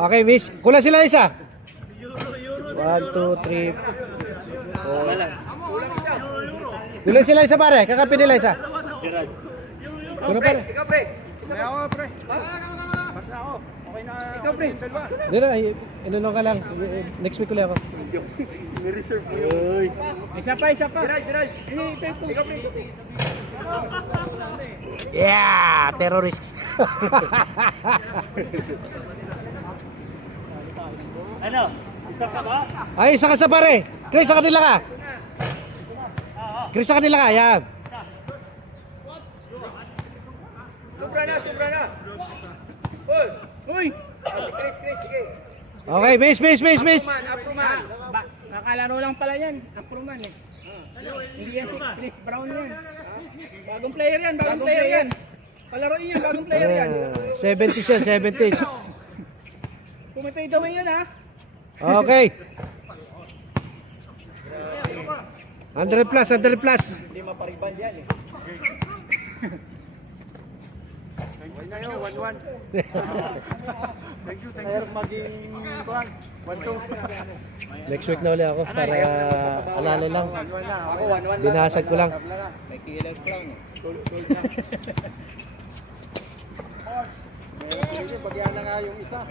Okay, miss. Kulang sila isa. 1, 2, 3, 4. Kulang sila isa pare. Kakapin nila isa. Kulang pare. Ikaw pre. May ako pre. Basta ako. Okay na. Ikaw pre. Hindi na. Inunong ka lang. Next week ulit ako. Ni-reserve mo yun. Isa pa. Gerald. Ikaw pre. Yeah! Terrorist. Ano? Isa ka ba? Ay, isa ka sa pare. Chris, sa kanila ka. Chris, sa kanila ka. Yan. Sobra na. Uy! Chris, sige. Okay, miss. Apruman. Nakalaro lang pala yan. Apruman eh. Hindi yan si Chris Brown yan. Bagong player yan. Palaroin yan, bagong player yan. 70s yan, 70s. Kung may fade away yan ha. Okay. 100 plus. Hindi mapariban yan eh. Okay na yun, 1-1. Thank you. Maging 1-2. Next week na ulit ako para alala lang. 1-1 na. Ako 1-1 lang. Binasag ko lang. May kilig lang. Tulog lang. Bagyan na nga yung isa.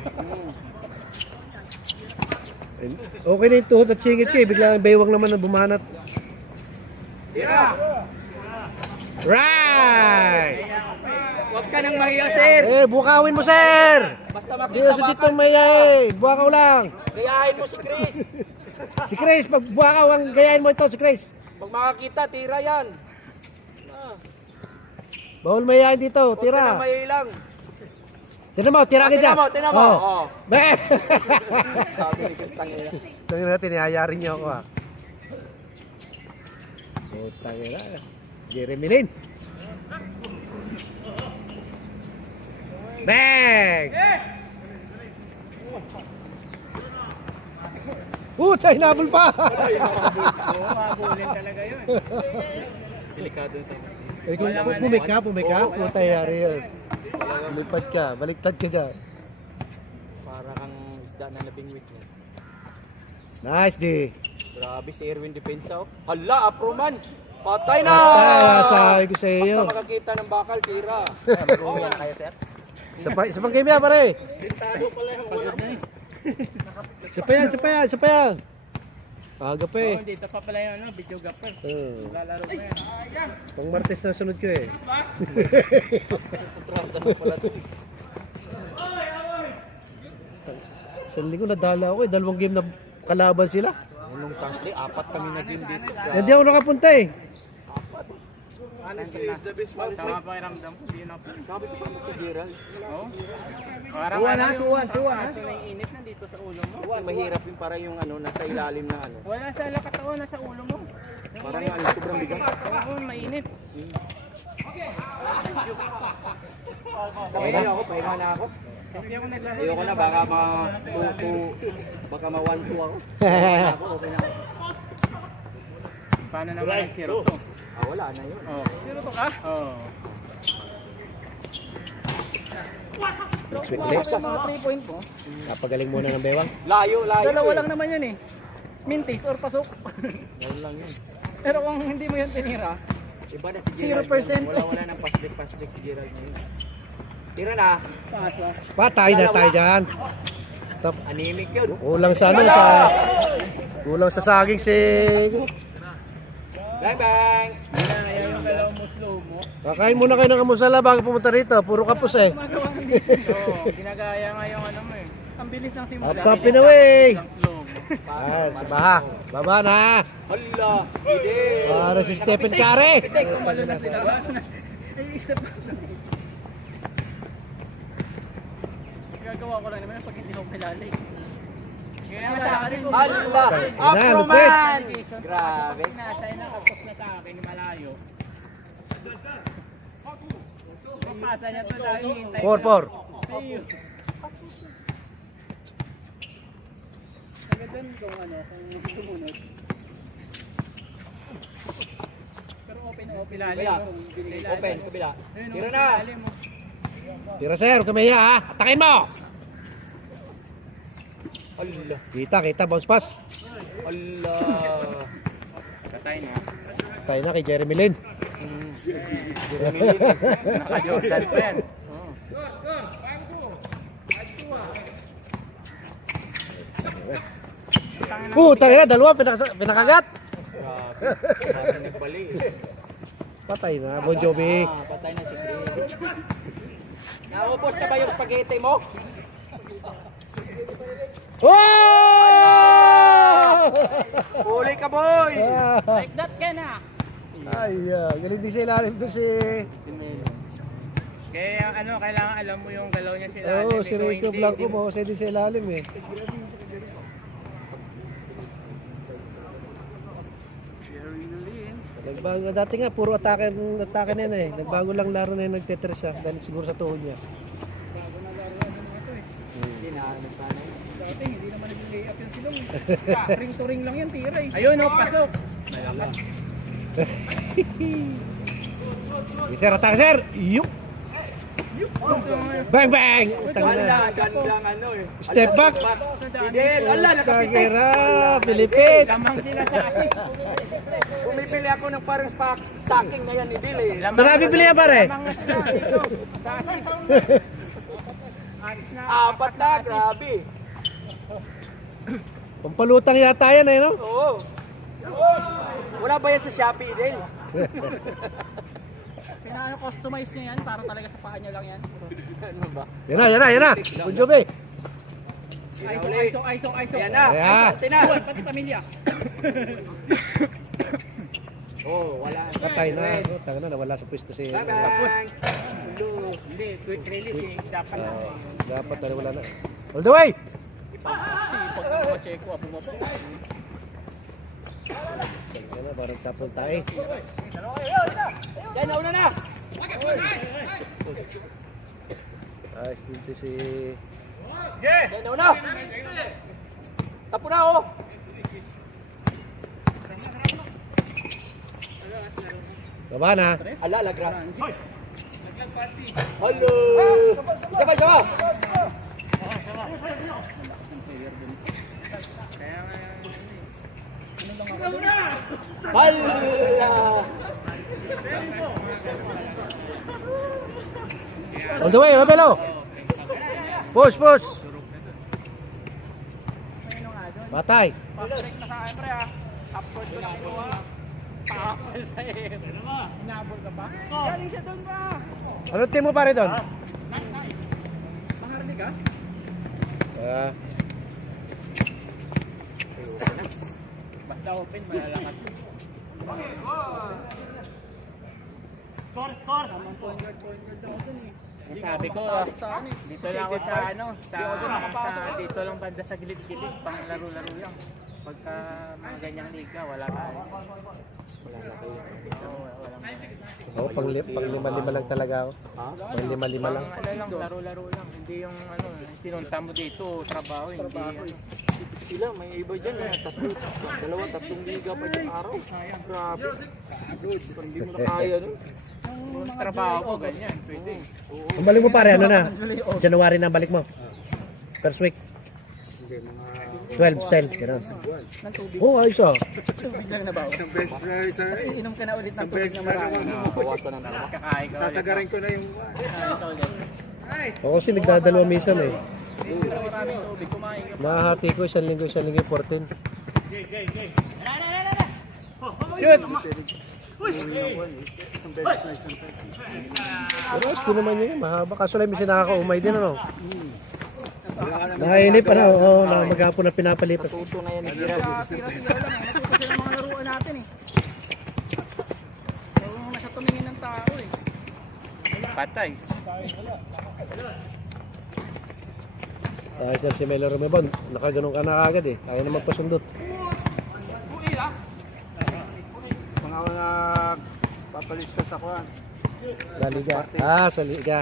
Okay na yung tuhod at singit ko eh. Biglang baywang naman na bumanat. Right! Huwag ka nang mahiya, sir. Eh, bukawin mo, sir! Basta Di makita sa dito may eh. Buwakaw lang. gayahin mo si Chris. Si Chris, pag buwakaw ang gayahin mo ito, si Chris. Pag makakita, tira yan. Bawal mayayain dito, Huwag ka tira. nang mahilang. Tinan mo, tira ka dyan. Tinan mo. Oh. Be! Sabi ni Chris Tangina. Tingnan natin, ihayarin niyo ako ah. Putang ina. Jeremy Lin. Bang! Sa hinabol pa! Habulin talaga yun. Delikado ito. Eh, kung pumika, puta yari yun. Lipad ka, baliktad ka dyan. Para kang isda na nabingwit niya. Nice, di. Grabe si Erwin Depensa. Hala, Apruman! Patay na! Sabi ko sa iyo. Basta makakita ng bakal, tira. Isa pang game yan, pare. Isa pa yan. Aga pa eh. Dito pa pala yung videographer. Lalaro pa yan. Pang Martes na sunod ko eh. Isang linggo nadala ako eh. 2 game na kalaban sila. Nung Thursday, 4 kami naging dito. Hindi ako nakapunta eh. Honestly, is the best one. Tama pa kiramdam ko, hindi na pa. Sabi ko sama si Gerald. Oo. Parang kaso na yung init na dito sa ulo mo. Well, mahirap yung para yung ano, nasa ilalim na ano. Wala sa katawan, nasa ulo mo. Parang ano, sobrang bigat. Oo, mainit. Pahinga na ako. Hindi ako naglaro. Ayoko na, baka baka ma-1-2 ako. Ako, okay na ako. Paano naman ang zero to? Wala na yun. Oh. Zero to ka? Oo. Next week ulit. Mga 3 point mo. Napagaling muna ng bewang. Layo. Dalawa lang naman yun eh. Mintis or pasok. Ganun lang yun. Pero kung hindi mo yun tinira, Iba na si Gerald. 0%. Wala nang paslik si Gerald na yun. Tira na. paso. Patay na tayo dyan. Anemic yun. Kulang sa saging si... Bang! Ayaw yung dalawa mo slow mo. Kakain muna kayo ng kamusala bago pumunta rito. Puro kapos eh. Magawa mo dito. Ginagaya nga yung ano mo eh. Ang bilis ng simula. Up top and away! Ang slow mo. Sa baha. Baba na. Hala! Hindi! Para si Stephen Curry. Hindi, kumalo na sila. Ay, step back lang. Gagawa ko lang naman pag hindi ko kilala eh. Kaya nga sa akin, Hala! Lupit. Apruman! Grabe. nasa nakapos na sa akin, malayo. Pagpasa niya ito dahil hintay. 4-4. Magandang kung ano, kung sumunod. Pero open na open. Kabila. Open, kabila. Tira na! Tira sir, kumiya ha. Atakin mo! Allah. Kita, bounce pass. Allah. Patay na. Tayo na kay Jeremy Lin. Jeremy Lin. Naka-Jordan pa yan. Tangina, dalawa, pinakagat. Grabe. Kasi nagbali. Patay na, Bon Jovi. Patay na si Chris. Naubos na ba yung spaghetti mo? Oh! Huli ka, boy! Like that ka na. Ay, galing din sa ilalim doon si... Kaya ano, kailangan alam mo yung galaw niya sila. Oo, si Rico Blanco mo, kasi din sa ilalim eh. Nagbago, dati nga, puro atake na yan eh. Nagbago lang laro na yung nagtetres siya, dahil siguro sa tuhod niya. Hindi na, nagpano. Dati, hindi naman nag-layup yung silong. Ring to ring lang yan, tira eh. Ayun, oh, pasok. Sir, atake sir! Yup! Bang bang! Ganda, gandang ano eh. Step back! Fidel, ala, nakapitik. Kagera! Pilipit! Lamang sila sa assist. Bumibili ako ng parang stocking na yan ni Bill eh. Saan nabibili yan pare? Lamang na sila dito. Sa assist. Assist na. Apat na, grabe. Pampalutang yata yan eh, no? Oo. Wala ba yan sa Shopee, Del? Pina-customize niya yan para talaga sa paa niya lang yan. Ano ba? Yan na! Bon Jovi! ISO. Ayan na. Ayan. Tina. Buwan, pati pamilya. Oh, wala. Patay na. Tanga na, nawala sa pwesto si... Tapos, Hello. hindi, quick release eh. Dapat na. Dapat na wala na. All the way! Kasi pag nakacheck ko, bumapo. Tanga na, parang tapon tayo. Yan, nauna na. Ayos dito si... Yan, nauna. Tapo na, oh. Baba na. Ala, lagra. Hello. Isa ba? Hala. On the way, Mabelo! Push! Batay! Pastrike na sa akin, pre ah. Upward ko lang ito ah. Pakapal sa air. Hinabol ka pa? Galing siya doon pa. Ano team mo pare doon? Maharli ka? Basta open, malalakas. Score! Tamang point guard ako dun eh. Sabi ko, dito lang ako sa dito lang banda sa gilid-gilid, pang laro-laro lang. Pagka mga ganyang liga, wala tayo. Ako, pang lima-lima lang talaga ako. Pang lima-lima lang. Ano lang, laro-laro lang. Hindi yung ano, pinunta mo dito, trabaho, hindi ano. Sila, may iba dyan na tatlong liga pa isang araw. Grabe. Good, hindi mo na kaya nun. Yung trabaho ko, ganyan, pwede. Ang balik mo pare, ano na? January na balik mo. First week. 12, 10, gano'n. Oo, ayos ah. Tubig lang na ba? Isang beses na isang Inom ka na ulit ng tubig na beses na marami. naman. Bawasan ng trabaho. Kakain ka ulit. Sasagarin ko na yung Ito ulit. Ako kasi nagdadalawa minsan eh. Maraming tubig, kumain ka. Nahahati ko isang linggo, 14. Shoot! isang beses na isang Pero gusto naman yun, mahaba. Kaso lang minsan nakakaumay din ano. Nakainip ano, oo, na maghapon na pinapalipat. Tuto na yan ni Gira. Tira-tira lang eh. Natuto sila mga laruan natin eh. Marunong na siya tumingin ng tao eh. Patay. Ayos na si Melo Romebon, nakaganon ka na agad eh. Ayaw na magpasundot. mga papalista sa kuhan. Sa Liga. Sa Liga.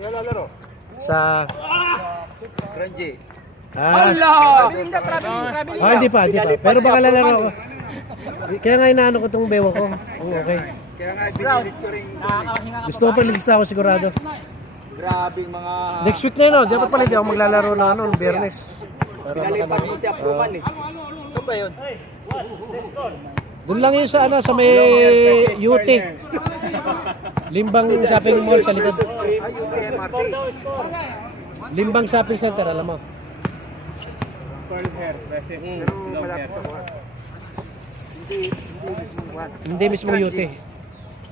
Laro. Sa... Tranji. Hindi pa. Pero baka lalaro ako. Kaya nga inaano ko itong bewa ko. Okay. Kaya nga binilit ko rin. Gusto ko pa lista ako sigurado. Grabing mga... Next week na yun, dapat pala hindi ako maglalaro na ano, Biyernes. Para Pinalipat mo si Apruman eh. Ito ba yun? Doon lang yun sa ano, sa may UT. Limbang Shopping Mall sa likod. Ay, UTMRT. Limbang Shopping Center, alam mo. Curl hair versus Pero long hair. malapit sa kuhan. Hindi mismo kuhan. Hindi mismo UT.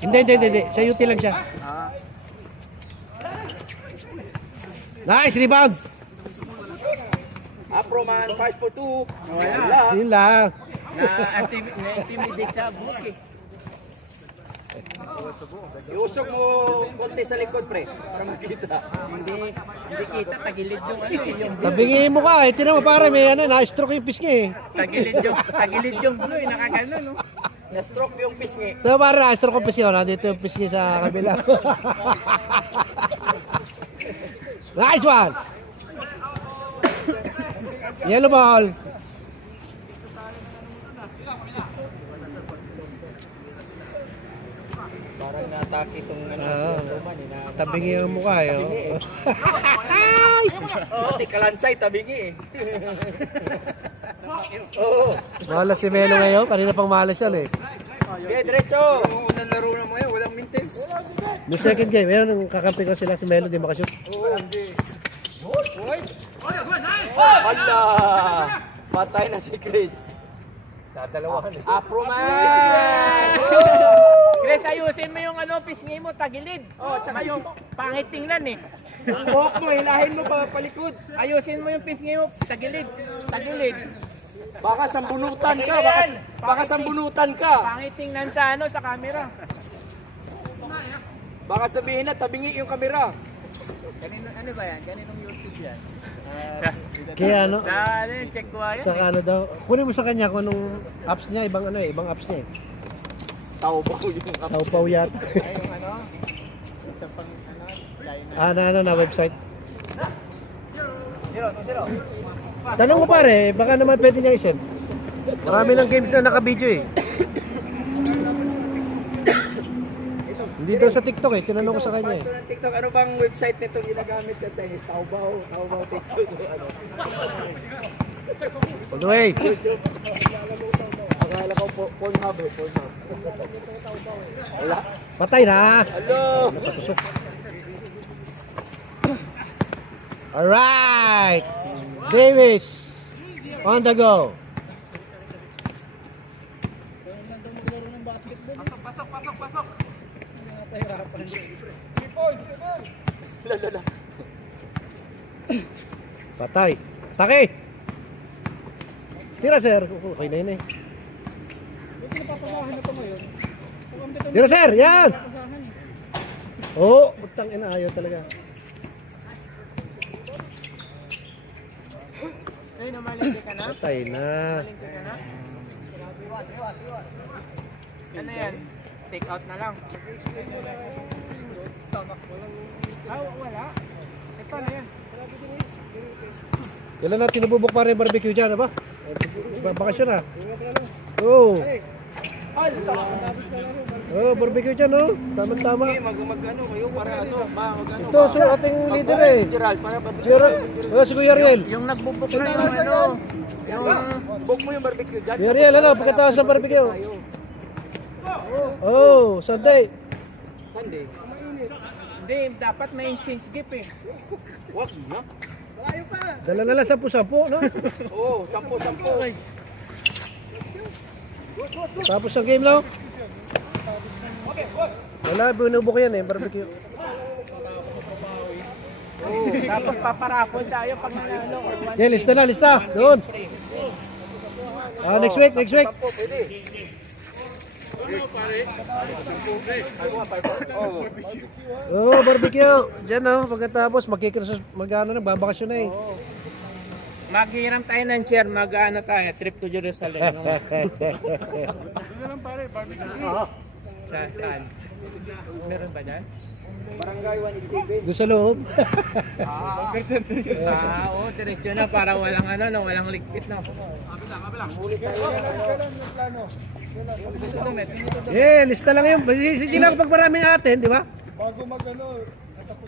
Hindi. Sa UT lang siya. Ah, Nice, rebound! Apruman, 5 for 2. Wala. Yun lang. Na-intimidate sa book eh. Iusok mo konti sa likod, pre. Para makita. Hindi kita tagilid yung ano eh, yung blue. Tabingin mo ka, eh. Tinan mo pare, may ano, na-stroke yung pisngi eh. Tagilid yung blue eh, nakagano no. Na-stroke yung pisngi. Ito pare, na-stroke yung pisngi. Nandito yung pisngi sa kabila. Nice one! Yellow ball. Parang na-atake itong ano, Ah. si Apruman eh. Tabingi ang mukha eh. oh. Pati kalansay, tabingi eh. Oo. Malas si Melo ngayon, kanina pang malas yan eh. Okay, diretso. yung unang laro na ngayon, walang maintenance. No second game, yun, nung kakampi ko sila si Melo, di makashoot. Hala! Patay na si Chris. Dadalawahan eh. Apruman! Chris, ayusin mo yung ano, pisngi mo, tagilid. Oh, tsaka yung Pangit tingnan eh. buhok mo, hilahin mo pa palikod. Ayusin mo yung pisngi mo, tagilid. Tagilid. Baka sambunutan ka, baka sambunutan ka. Pangit tingnan sa ano, sa camera. Baka sabihin na tabingi yung kamera. Ano ba yan? Kaninong YouTube yan? Kaya ano, Sa ano yun, check ko yan. sa ano daw, kunin mo sa kanya kung anong apps niya, ibang ano eh, ibang apps niya eh. Tao ba yung Taupaw yata. Ay, yung ano? Isa pang ano? China. na website. Tanong mo pare, baka naman pwede niya i-send. Marami ng games na naka-video eh. Hindi daw sa TikTok eh, tinanong ko sa kanya eh. TikTok, ano bang website nito ginagamit sa tayo? Taobao TikTok. Ano? All the way. Akala ko Pornhub eh, Pornhub. Wala. Patay na. Hello! Alright. Davis. On the go. Lala. Patay. Taki. Tira sir. Okay na yun eh. Tira sir. Yan. Oo. Butang ina. Ayaw talaga. Ay, namalindi ka na? Patay na. Namalindi ka na? Ano yan? Take out na lang. Ah, wala. Ito na yan. Kailan natin nabubuk pa rin barbecue dyan, ba? Bakasyon na. Oo. Oh, barbecue dyan, oh. Tama-tama. Okay, mag-ano kayo para ano, mag-ano. Ito, so ating leader eh. Gerald, para Gerald. Oh, si Kuya Ariel. Yung nagbubuk na yung ano. Yung book mo yung barbecue dyan. Kuya Ariel, ano? Pagkatapos ng barbecue. Oh, Sunday. Sunday. hindi, dapat may exchange gift eh. Wag na. Dala na lang 10-10, no? Oo, 10. Tapos ang game lang. Wala, binubok yan eh, barbecue. Tapos paparapon tayo pag nanalo. Yeah, lista na, lista. Doon. Next week. Pwede. Oh, barbecue. Diyan, no? Pagkatapos, mag-ano na, babakasyon na eh. Maghiram tayo ng chair, mag-ano tayo, trip to Jerusalem. No? Saan? Meron ba dyan? Barangay 187. Doon sa loob. Oo, diretso na para walang ano, no, walang ligpit no. Yeah, lista lang yun. Hindi lang pag maraming atin, di ba?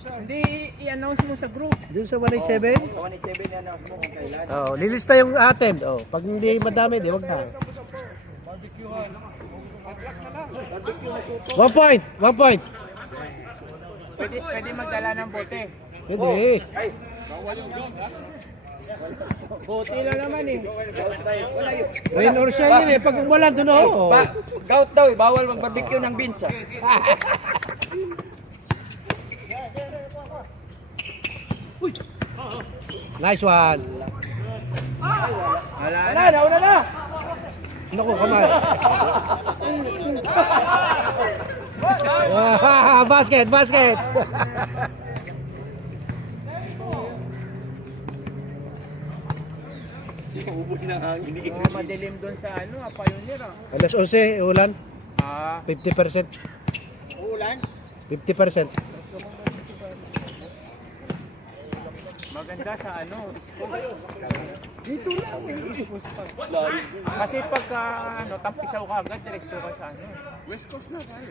Hindi i-announce mo sa group. Doon sa 187? 187 yan mo kung kailan. Oo, lilista yung atin. Oh, pag hindi madami, di wag na. 1 point, 1 point. Pwede magdala ng bote. Pwede. Bote lang naman eh. Rain or shine yun eh. Pag umulan, doon ako. Gout daw, bawal mag-barbecue ng beans ah. Nice one. Wala na. Nauna na! Naku, kamay. Basket, basket. Ubod ng hangin. Madilim doon sa Pioneer ah. Alas 11, ulan. Ah, 50%. Ulan. 50%. maganda sa Dito lang. Kasi pagka tampisaw ka agad, diretso ka sa West Coast na tayo.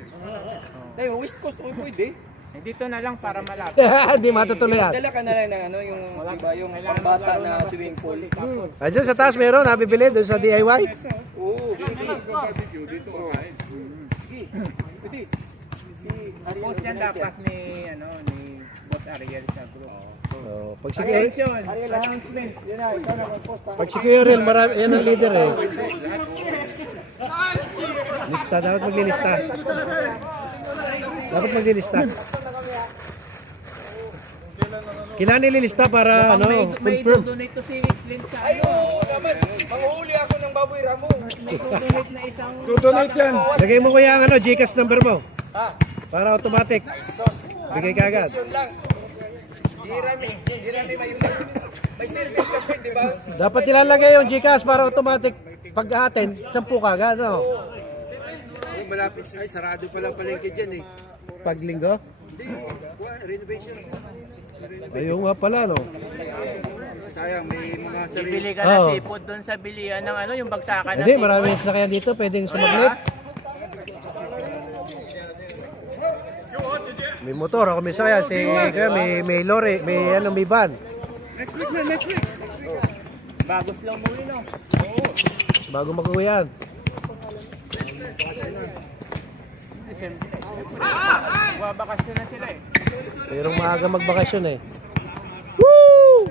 Tayo, West Coast, pwede. Dito na lang para malapit. Hindi matutuloy yan. Dala ka na lang ng yung, diba, yung pambata na swimming pool. Ayun sa taas meron, nabibili doon sa DIY. Oo, pwede. Pwede. Post yan dapat ni Boss Ariel sa group. Oh, pag si Attention! Ariel announcement. Yun na, ikaw na mag-post ha. Pag si Kuya Real, marami, yan ang leader eh. Lista, dapat maglilista. Dapat maglilista. Kailangan nililista para May confirm. donate to si Clint sa Oo naman, manghuli ako ng baboy ramo. May donate na isang... Donate yan. Lagay mo kuya ang Gcash number mo. Ha? Para automatic. Bigay ka agad. Yun lang. Hirami may service ka po, di ba? Dapat ilalagay yung Gcash para automatic pag-attend, 10 ka agad, no? Malapit ay sarado pa lang palengke diyan eh. Pag linggo? Renovation. Ayun nga pala, no? Sayang may mga sarili. Bili ka na Oo. seafood doon sa bilihan ng yung bagsakan na Hindi, maraming sasakyan dito, pwedeng sumaglit. May motor, ako may sasakyan, kaya may lorry, may van. Next week. Bagos lang muli, no? Bago mag-uwi yan. Babakasyon na sila eh. Pero maaga magbakasyon eh. Woo!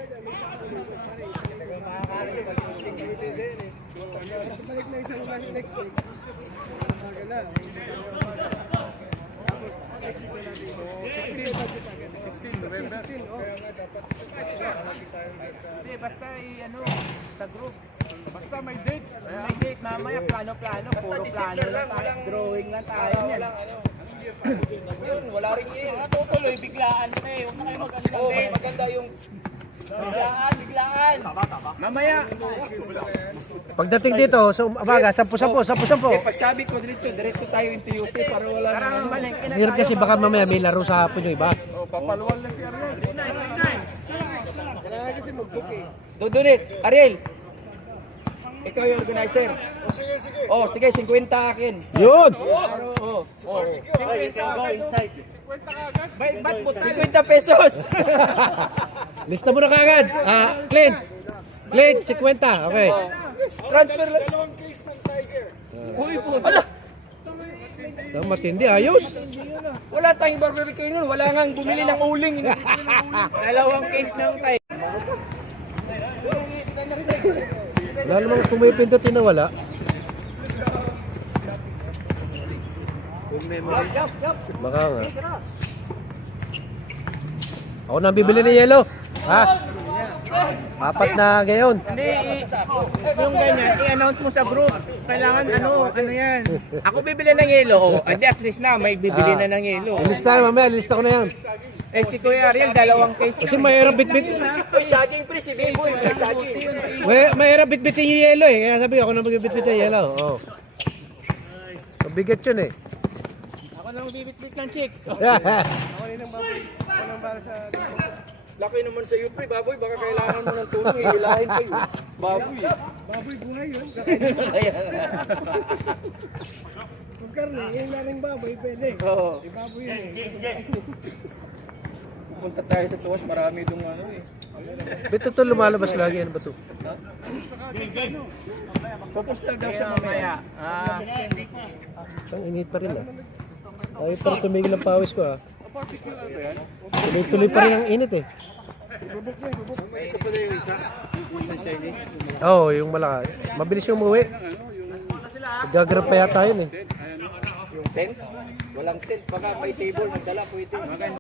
Hindi, basta sa group. Basta may date. May date, mamaya plano-plano. Puro plano lang tayo. Drawing lang tayo yan. Yun, wala rin yun. Tutuloy, biglaan na eh. Huwag na kayo mag-alala. Oo, mas maganda yung Biglaan. Mamaya. Pagdating dito, so umaga, 10. pagsabi ko diretso tayo into UC para wala Parang na. malengke na Hirap kasi baka mamaya may laro sa hapon yung iba. Papaluwal na si Ariel. Kailangan kasi mag-book eh. Dudunit, Ariel. Ikaw yung organizer. Oh, sige, 50 akin. Yun! Oh. Ba't po 50 pesos. Lista mo na kaagad. Clint, 50. Okay. Transfer lang. Ala, Ang matindi, ayos. wala tayong barbecue nun. Wala nga bumili ng uling. Dalawang case ng tayo. Wala namang pumipindot yun na wala. Baka nga. Ako nang bibili ng yelo. Ha? 4 na ngayon. Hindi, yung ganyan, i-announce mo sa group. Kailangan ano yan. Ako bibili ng yelo. Hindi, at least na, may bibili na ng yelo. Lista na mamaya, lista ko na yan. Eh, si Kuya Ariel, dalawang case. Kasi mahirap bitbit. Uy, saging pre, si Biboy. May saging. Mahirap bitbitin yung yelo eh. Kaya sabi ako nang magbibit ng yelo. Oh. Mabigat yun eh. Ako lang bibitbit ng chicks. Laki naman sa iyo pre, baboy. Baka kailangan mo ng tulong. Hihilahin pa yun. Baboy. Baboy buhay yun. Kung karne, yung laring baboy pwede. Oo. Baboy yun. Punta tayo sa tuwas, marami itong ano eh. Ba't ito lumalabas lagi? Ano ba ito? Focus na daw Kaya siya mamaya. Ang init pa rin ah. Ay, parang tumigil ang pawis ko ah. Tuloy-tuloy pa rin ang init eh. May isa pala yung isa. Isa Chinese. Oo, yung malaki. Mabilis yung umuwi. Gagrab pa yata yun eh. Yung tent, walang tent. Baka may table, magdala pwede.